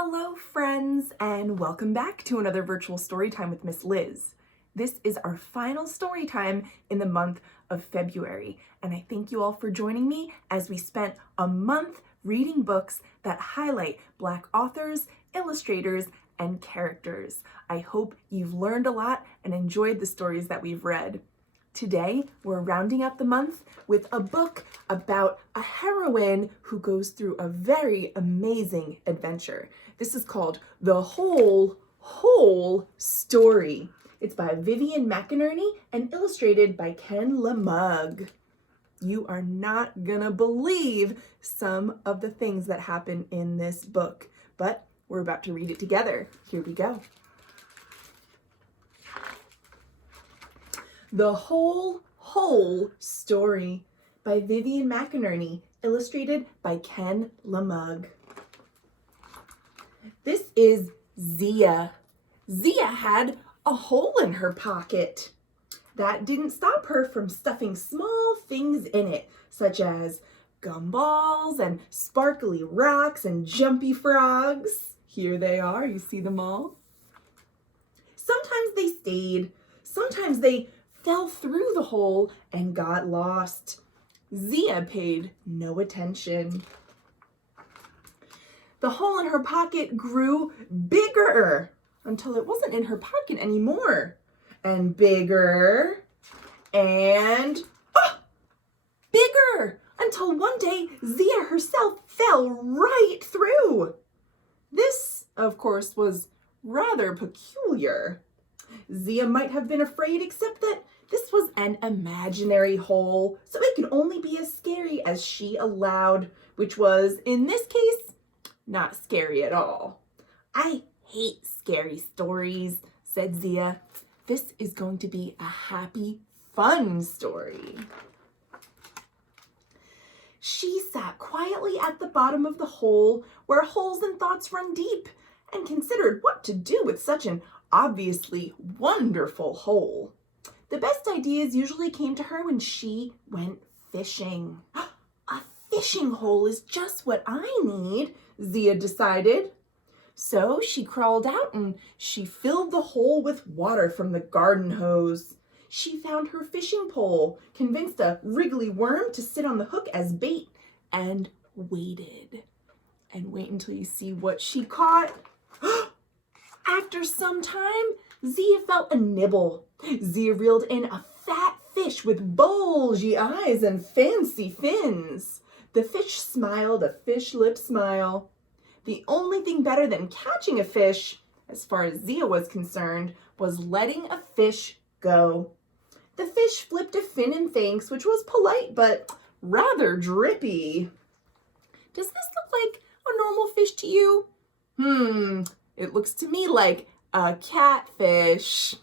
Hello friends, and welcome back to another virtual story time with Miss Liz. This is our final story time in the month of February, and I thank you all for joining me as we spent a month reading books that highlight Black authors, illustrators, and characters. I hope you've learned a lot and enjoyed the stories that we've read. Today, we're rounding up the month with a book about a heroine who goes through a very amazing adventure. This is called The Whole Story. It's by Vivian McInerny and illustrated by Ken Lamug. You are not gonna believe some of the things that happen in this book, but we're about to read it together. Here we go. The Whole Story by Vivian McInerny, illustrated by Ken Lamug. This is Zia. Zia had a hole in her pocket. That didn't stop her from stuffing small things in it, such as gumballs and sparkly rocks and jumpy frogs. Here they are, you see them all. Sometimes they stayed, sometimes they fell through the hole and got lost. Zia paid no attention. The hole in her pocket grew bigger until it wasn't in her pocket anymore. And bigger and bigger until one day Zia herself fell right through. This, of course, was rather peculiar. Zia might have been afraid, except that this was an imaginary hole, so it could only be as scary as she allowed, which was, in this case, not scary at all. I hate scary stories, said Zia. This is going to be a happy, fun story. She sat quietly at the bottom of the hole, where holes and thoughts run deep, and considered what to do with such an obviously wonderful hole. The best ideas usually came to her when she went fishing. A fishing hole is just what I need, Zia decided. So she crawled out and she filled the hole with water from the garden hose. She found her fishing pole, convinced a wriggly worm to sit on the hook as bait, and waited. And wait until you see what she caught. After some time, Zia felt a nibble. Zia reeled in a fat fish with bulgy eyes and fancy fins. The fish smiled a fish-lip smile. The only thing better than catching a fish, as far as Zia was concerned, was letting a fish go. The fish flipped a fin in thanks, which was polite but rather drippy. Does this look like a normal fish to you? It looks to me like a catfish.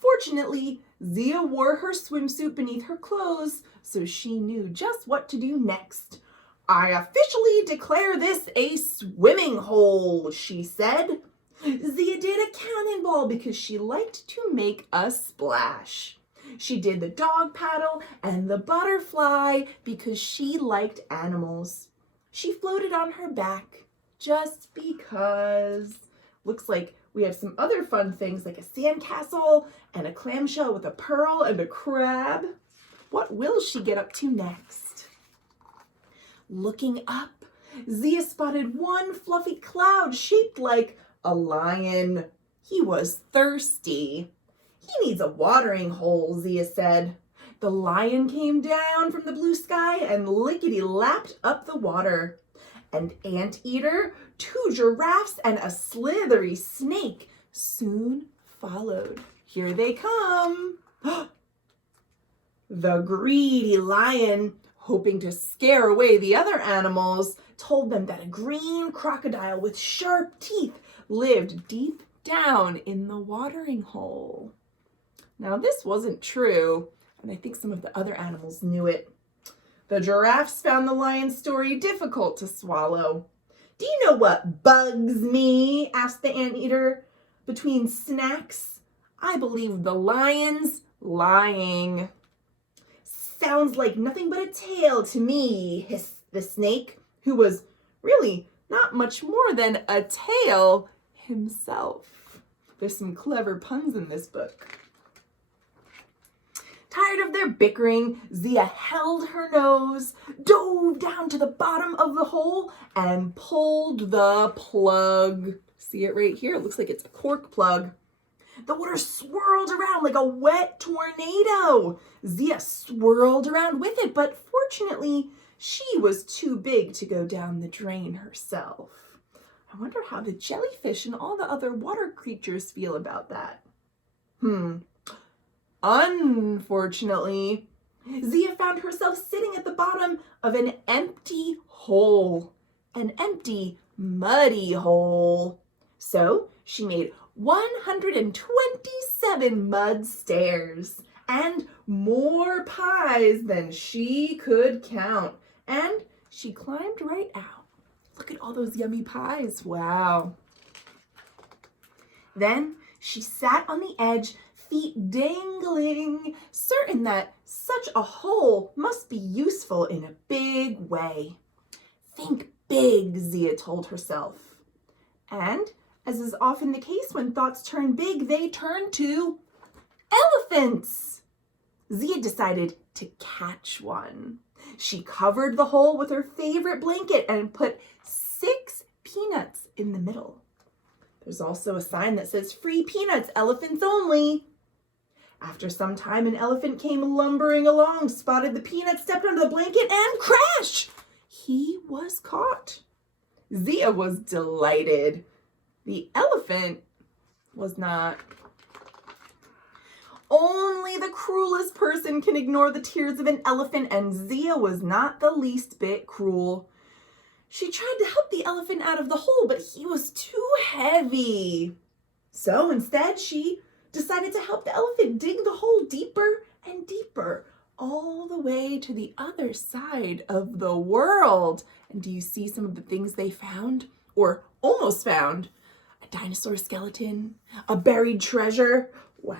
Fortunately, Zia wore her swimsuit beneath her clothes, so she knew just what to do next. I officially declare this a swimming hole, she said. Zia did a cannonball because she liked to make a splash. She did the dog paddle and the butterfly because she liked animals. She floated on her back just because. Looks like we have some other fun things like a sandcastle and a clamshell with a pearl and a crab. What will she get up to next? Looking up, Zia spotted one fluffy cloud shaped like a lion. He was thirsty. He needs a watering hole, Zia said. The lion came down from the blue sky and lickety-lapped up the water. An anteater, 2 giraffes, and a slithery snake soon followed. Here they come. The greedy lion, hoping to scare away the other animals, told them that a green crocodile with sharp teeth lived deep down in the watering hole. Now, this wasn't true, and I think some of the other animals knew it. The giraffes found the lion's story difficult to swallow. Do you know what bugs me? Asked the anteater. Between snacks, I believe the lion's lying. Sounds like nothing but a tale to me, hissed the snake, who was really not much more than a tail himself. There's some clever puns in this book. Tired of their bickering, Zia held her nose, dove down to the bottom of the hole, and pulled the plug. See it right here? It looks like it's a cork plug. The water swirled around like a wet tornado. Zia swirled around with it, but fortunately, she was too big to go down the drain herself. I wonder how the jellyfish and all the other water creatures feel about that. Unfortunately, Zia found herself sitting at the bottom of an empty hole. An empty, muddy hole. So she made 127 mud stairs and more pies than she could count. And she climbed right out. Look at all those yummy pies. Wow. Then she sat on the edge, feet dangling, certain that such a hole must be useful in a big way. Think big, Zia told herself. And as is often the case when thoughts turn big, they turn to elephants. Zia decided to catch one. She covered the hole with her favorite blanket and put 6 peanuts in the middle. There's also a sign that says free peanuts, elephants only. After some time, an elephant came lumbering along, spotted the peanuts, stepped under the blanket, and crash! He was caught. Zia was delighted. The elephant was not. Only the cruelest person can ignore the tears of an elephant, and Zia was not the least bit cruel. She tried to help the elephant out of the hole, but he was too heavy. So instead, she decided to help the elephant dig the hole deeper and deeper, all the way to the other side of the world. And do you see some of the things they found, or almost found? A dinosaur skeleton, a buried treasure. Wow.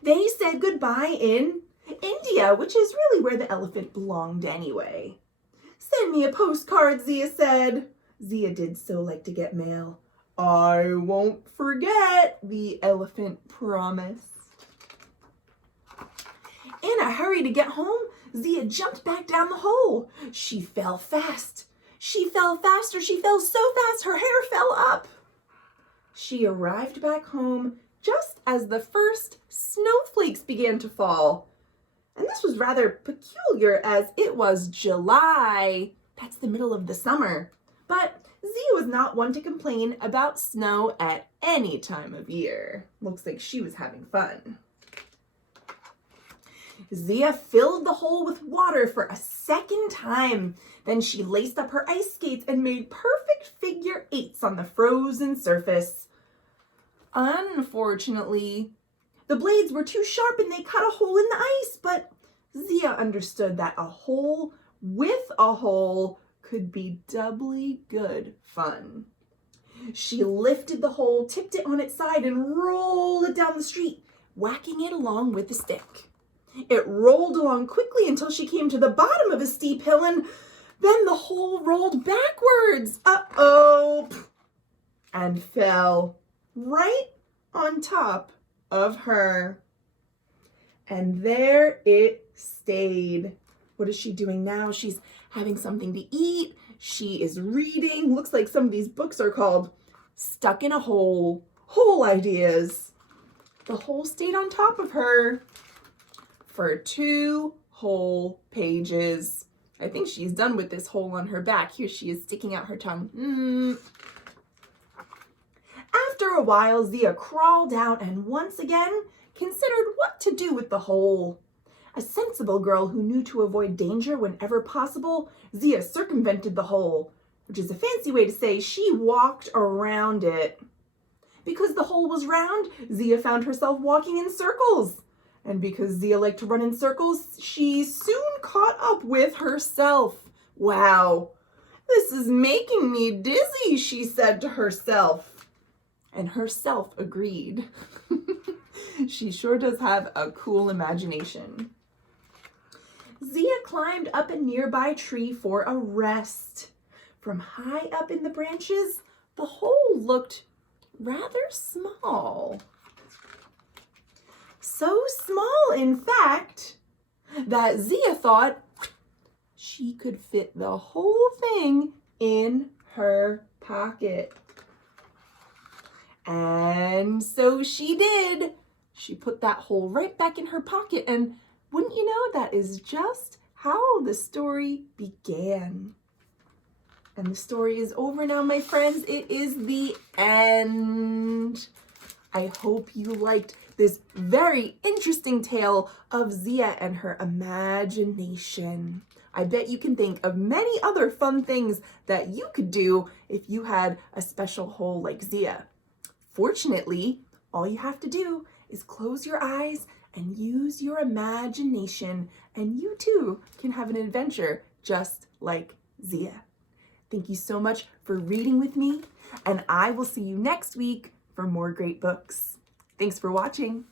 They said goodbye in India, which is really where the elephant belonged anyway. Send me a postcard, Zia said. Zia did so like to get mail. I won't forget, the elephant promised. In a hurry to get home, Zia jumped back down the hole. She fell fast. She fell faster. She fell so fast her hair fell up. She arrived back home just as the first snowflakes began to fall. And this was rather peculiar as it was July. That's the middle of the summer. But Zia was not one to complain about snow at any time of year. Looks like she was having fun. Zia filled the hole with water for a second time. Then she laced up her ice skates and made perfect figure 8s on the frozen surface. Unfortunately, the blades were too sharp and they cut a hole in the ice, but Zia understood that a hole with a hole could be doubly good fun. She lifted the hole, tipped it on its side, and rolled it down the street, whacking it along with a stick. It rolled along quickly until she came to the bottom of a steep hill, and then the hole rolled backwards. Uh-oh! And fell right on top of her. And there it stayed. What is she doing now? She's having something to eat. She is reading. Looks like some of these books are called Stuck in a Hole. Hole ideas. The hole stayed on top of her for 2 whole pages. I think she's done with this hole on her back. Here she is sticking out her tongue. After a while, Zia crawled out and once again considered what to do with the hole. A sensible girl who knew to avoid danger whenever possible, Zia circumvented the hole, which is a fancy way to say she walked around it. Because the hole was round, Zia found herself walking in circles. And because Zia liked to run in circles, she soon caught up with herself. Wow, this is making me dizzy, she said to herself. And herself agreed. She sure does have a cool imagination. Zia climbed up a nearby tree for a rest. From high up in the branches, the hole looked rather small. So small, in fact, that Zia thought she could fit the whole thing in her pocket. And so she did. She put that hole right back in her pocket, and wouldn't you know, that is just how the story began. And the story is over now, my friends. It is the end. I hope you liked this very interesting tale of Zia and her imagination. I bet you can think of many other fun things that you could do if you had a special hole like Zia. Fortunately, all you have to do is close your eyes and use your imagination, and you too can have an adventure just like Zia. Thank you so much for reading with me, and I will see you next week for more great books. Thanks for watching.